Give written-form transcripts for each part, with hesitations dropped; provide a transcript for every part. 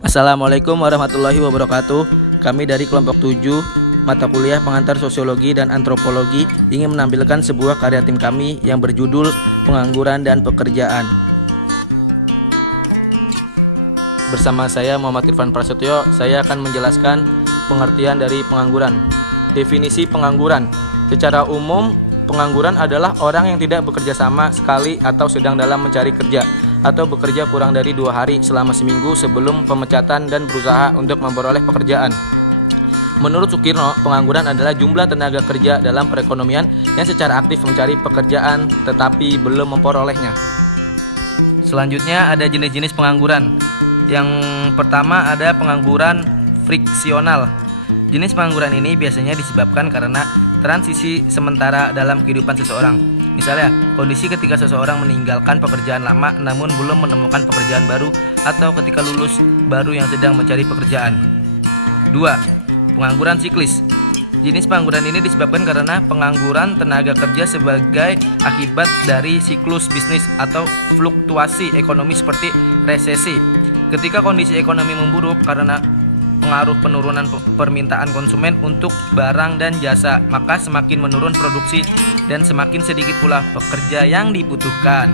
Assalamualaikum warahmatullahi wabarakatuh. Kami dari kelompok 7 mata kuliah pengantar sosiologi dan antropologi ingin menampilkan sebuah karya tim kami yang berjudul Pengangguran dan Pekerjaan. Bersama saya Muhammad Irfan Prasetyo, saya akan menjelaskan pengertian dari pengangguran. Definisi pengangguran. Secara umum, pengangguran adalah orang yang tidak bekerja sama sekali atau sedang dalam mencari kerja atau bekerja kurang dari 2 hari selama seminggu sebelum pemecatan dan berusaha untuk memperoleh pekerjaan. Menurut Sukirno, pengangguran adalah jumlah tenaga kerja dalam perekonomian yang secara aktif mencari pekerjaan tetapi belum memperolehnya. Selanjutnya ada jenis-jenis pengangguran. Yang pertama ada pengangguran friksional. Jenis pengangguran ini biasanya disebabkan karena transisi sementara dalam kehidupan seseorang. Misalnya, kondisi ketika seseorang meninggalkan pekerjaan lama namun belum menemukan pekerjaan baru atau ketika lulus baru yang sedang mencari pekerjaan. 2. Pengangguran siklis. Jenis pengangguran ini disebabkan karena pengangguran tenaga kerja sebagai akibat dari siklus bisnis atau fluktuasi ekonomi seperti resesi. Ketika kondisi ekonomi memburuk karena pengaruh penurunan permintaan konsumen untuk barang dan jasa, maka semakin menurun produksi dan semakin sedikit pula pekerja yang dibutuhkan.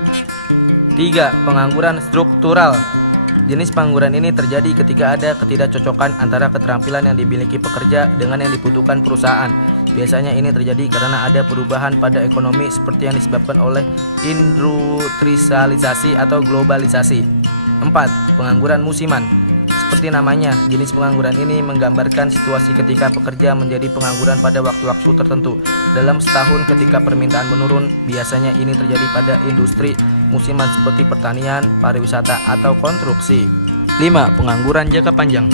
3. Pengangguran struktural. Jenis pengangguran ini terjadi ketika ada ketidakcocokan antara keterampilan yang dimiliki pekerja dengan yang dibutuhkan perusahaan. Biasanya ini terjadi karena ada perubahan pada ekonomi seperti yang disebabkan oleh industrialisasi atau globalisasi. 4. Pengangguran musiman. Seperti namanya, jenis pengangguran ini menggambarkan situasi ketika pekerja menjadi pengangguran pada waktu-waktu tertentu. Dalam setahun ketika permintaan menurun, biasanya ini terjadi pada industri musiman seperti pertanian, pariwisata, atau konstruksi. 5. Pengangguran jangka panjang.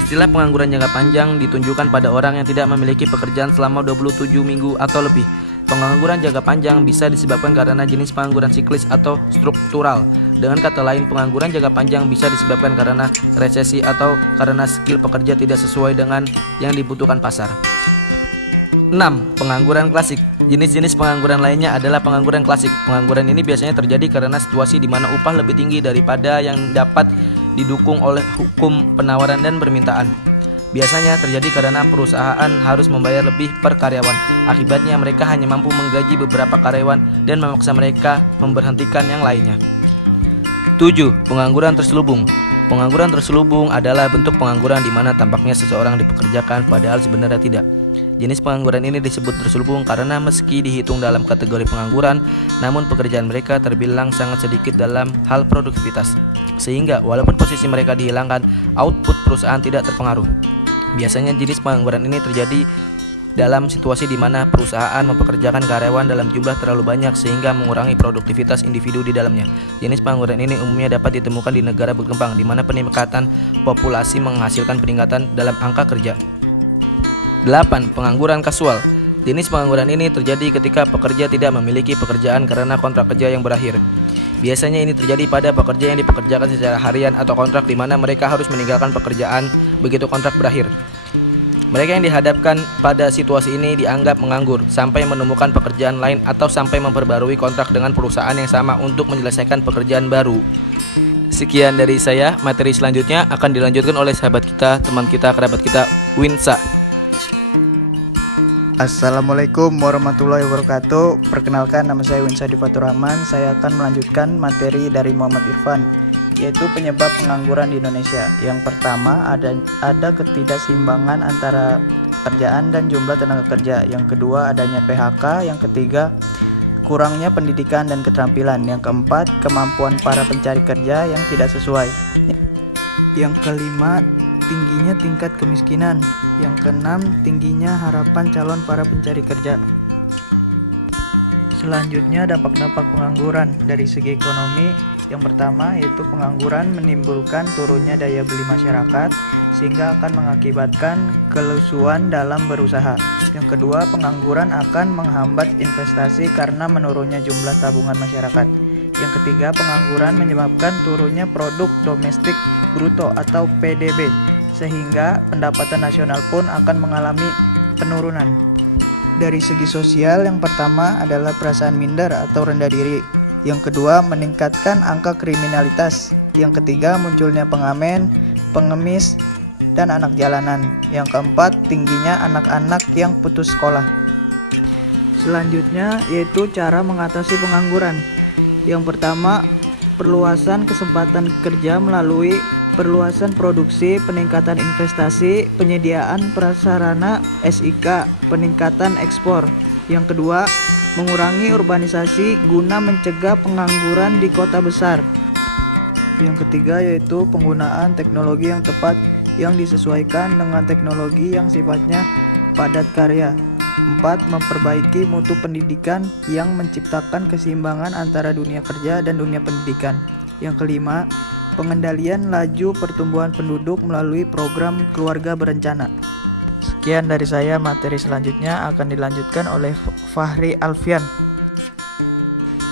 Istilah pengangguran jangka panjang ditunjukkan pada orang yang tidak memiliki pekerjaan selama 27 minggu atau lebih. Pengangguran jangka panjang bisa disebabkan karena jenis pengangguran siklis atau struktural. Dengan kata lain, pengangguran jangka panjang bisa disebabkan karena resesi atau karena skill pekerja tidak sesuai dengan yang dibutuhkan pasar. 6. Pengangguran klasik. Jenis-jenis pengangguran lainnya adalah pengangguran klasik. Pengangguran ini biasanya terjadi karena situasi di mana upah lebih tinggi daripada yang dapat didukung oleh hukum penawaran dan permintaan. Biasanya terjadi karena perusahaan harus membayar lebih per karyawan. Akibatnya mereka hanya mampu menggaji beberapa karyawan dan memaksa mereka memberhentikan yang lainnya. 7. Pengangguran terselubung. Pengangguran terselubung adalah bentuk pengangguran di mana tampaknya seseorang dipekerjakan padahal sebenarnya tidak. Jenis pengangguran ini disebut terselubung karena meski dihitung dalam kategori pengangguran, namun pekerjaan mereka terbilang sangat sedikit dalam hal produktivitas. Sehingga walaupun posisi mereka dihilangkan, output perusahaan tidak terpengaruh. Biasanya jenis pengangguran ini terjadi dalam situasi di mana perusahaan mempekerjakan karyawan dalam jumlah terlalu banyak sehingga mengurangi produktivitas individu di dalamnya. Jenis pengangguran ini umumnya dapat ditemukan di negara berkembang di mana peningkatan populasi menghasilkan peningkatan dalam angka kerja. 8. Pengangguran kasual. Jenis pengangguran ini terjadi ketika pekerja tidak memiliki pekerjaan karena kontrak kerja yang berakhir. Biasanya ini terjadi pada pekerja yang dipekerjakan secara harian atau kontrak di mana mereka harus meninggalkan pekerjaan begitu kontrak berakhir. Mereka yang dihadapkan pada situasi ini dianggap menganggur sampai menemukan pekerjaan lain atau sampai memperbarui kontrak dengan perusahaan yang sama untuk menyelesaikan pekerjaan baru. Sekian dari saya, materi selanjutnya akan dilanjutkan oleh sahabat kita, teman kita, kerabat kita, Winsa. Assalamualaikum warahmatullahi wabarakatuh. Perkenalkan, nama saya Winsa Difatur Rahman. Saya akan melanjutkan materi dari Muhammad Irfan, yaitu penyebab pengangguran di Indonesia. Yang pertama ada ketidakseimbangan antara pekerjaan dan jumlah tenaga kerja. Yang kedua adanya PHK. Yang ketiga kurangnya pendidikan dan keterampilan. Yang keempat kemampuan para pencari kerja yang tidak sesuai. Yang kelima tingginya tingkat kemiskinan. Yang keenam tingginya harapan calon para pencari kerja. Selanjutnya dampak-dampak pengangguran dari segi ekonomi. Yang pertama yaitu pengangguran menimbulkan turunnya daya beli masyarakat sehingga akan mengakibatkan kelesuan dalam berusaha. Yang kedua, pengangguran akan menghambat investasi karena menurunnya jumlah tabungan masyarakat. Yang ketiga, pengangguran menyebabkan turunnya produk domestik bruto atau PDB sehingga pendapatan nasional pun akan mengalami penurunan. Dari segi sosial, yang pertama adalah perasaan minder atau rendah diri. Yang kedua, meningkatkan angka kriminalitas. Yang ketiga, munculnya pengamen. pengemis, dan anak jalanan. Yang keempat, tingginya anak-anak yang putus sekolah. Selanjutnya yaitu cara mengatasi pengangguran. Yang pertama, perluasan kesempatan kerja melalui perluasan produksi, peningkatan investasi, penyediaan prasarana SIK, peningkatan ekspor. Yang kedua, mengurangi urbanisasi guna mencegah pengangguran di kota besar. Yang ketiga yaitu penggunaan teknologi yang tepat yang disesuaikan dengan teknologi yang sifatnya padat karya. 4. Memperbaiki mutu pendidikan yang menciptakan keseimbangan antara dunia kerja dan dunia pendidikan. Yang kelima, pengendalian laju pertumbuhan penduduk melalui program keluarga berencana. Sekian dari saya, materi selanjutnya akan dilanjutkan oleh Fahri Alfian.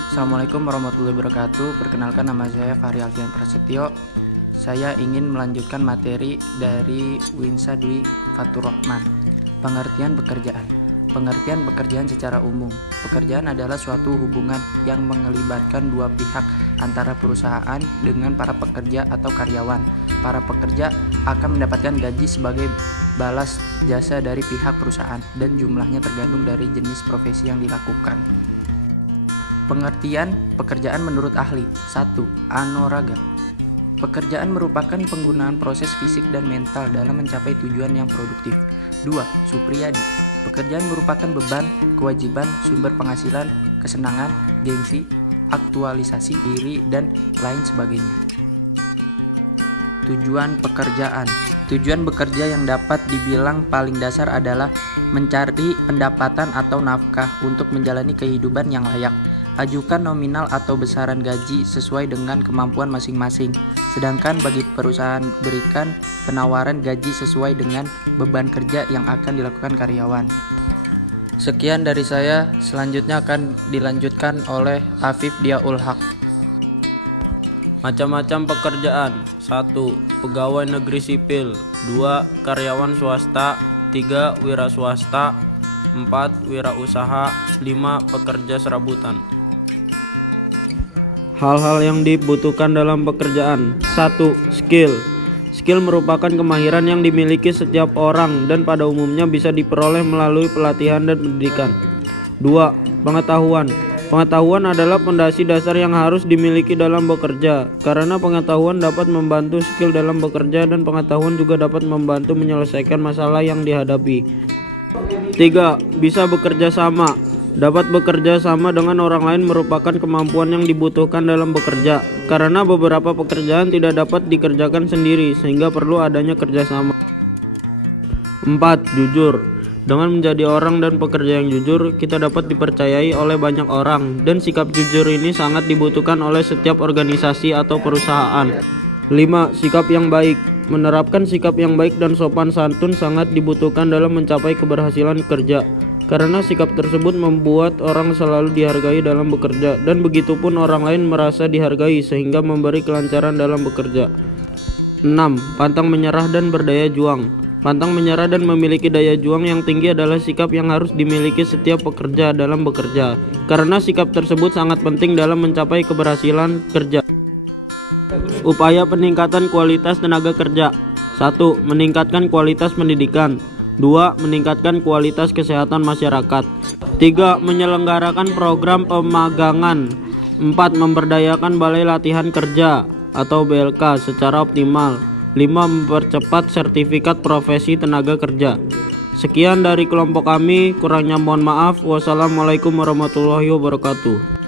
Assalamualaikum warahmatullahi wabarakatuh. Perkenalkan, nama saya Fahri Alfian Prasetyo. Saya ingin melanjutkan materi dari Winsa Dwi Faturrahman. Pengertian pekerjaan. Pengertian pekerjaan secara umum. Pekerjaan adalah suatu hubungan yang melibatkan dua pihak antara perusahaan dengan para pekerja atau karyawan. Para pekerja akan mendapatkan gaji sebagai balas jasa dari pihak perusahaan dan jumlahnya tergantung dari jenis profesi yang dilakukan. Pengertian pekerjaan menurut ahli. 1. Anuraga. Pekerjaan merupakan penggunaan proses fisik dan mental dalam mencapai tujuan yang produktif. 2. Supriyadi. Pekerjaan merupakan beban, kewajiban, sumber penghasilan, kesenangan, gengsi, aktualisasi diri, dan lain sebagainya. Tujuan pekerjaan. Tujuan bekerja yang dapat dibilang paling dasar adalah mencari pendapatan atau nafkah untuk menjalani kehidupan yang layak. Ajukan nominal atau besaran gaji sesuai dengan kemampuan masing-masing. Sedangkan bagi perusahaan, berikan penawaran gaji sesuai dengan beban kerja yang akan dilakukan karyawan. Sekian dari saya, selanjutnya akan dilanjutkan oleh Afif Diaul Haq. Macam-macam pekerjaan. 1. Pegawai negeri sipil. 2. Karyawan swasta. 3. Wira swasta. 4. Wirausaha. 5. Pekerja serabutan. Hal-hal yang dibutuhkan dalam pekerjaan. 1. Skill. Skill merupakan kemahiran yang dimiliki setiap orang dan pada umumnya bisa diperoleh melalui pelatihan dan pendidikan. 2. Pengetahuan. Pengetahuan adalah pondasi dasar yang harus dimiliki dalam bekerja, karena pengetahuan dapat membantu skill dalam bekerja dan pengetahuan juga dapat membantu menyelesaikan masalah yang dihadapi. 3. Bisa bekerja sama. Dapat bekerja sama dengan orang lain merupakan kemampuan yang dibutuhkan dalam bekerja, karena beberapa pekerjaan tidak dapat dikerjakan sendiri sehingga perlu adanya kerjasama. 4. Jujur. Dengan menjadi orang dan pekerja yang jujur, kita dapat dipercayai oleh banyak orang, dan sikap jujur ini sangat dibutuhkan oleh setiap organisasi atau perusahaan. 5. Sikap yang baik. Menerapkan sikap yang baik dan sopan santun sangat dibutuhkan dalam mencapai keberhasilan kerja, karena sikap tersebut membuat orang selalu dihargai dalam bekerja, dan begitupun orang lain merasa dihargai sehingga memberi kelancaran dalam bekerja. 6. Pantang menyerah dan berdaya juang. Pantang menyerah dan memiliki daya juang yang tinggi adalah sikap yang harus dimiliki setiap pekerja dalam bekerja, karena sikap tersebut sangat penting dalam mencapai keberhasilan kerja. Upaya peningkatan kualitas tenaga kerja. 1. Meningkatkan kualitas pendidikan. 2. Meningkatkan kualitas kesehatan masyarakat. 3. Menyelenggarakan program pemagangan. 4. Memberdayakan balai latihan kerja atau BLK secara optimal. 5. Mempercepat sertifikat profesi tenaga kerja. Sekian dari kelompok kami, kurangnya mohon maaf. Wassalamualaikum warahmatullahi wabarakatuh.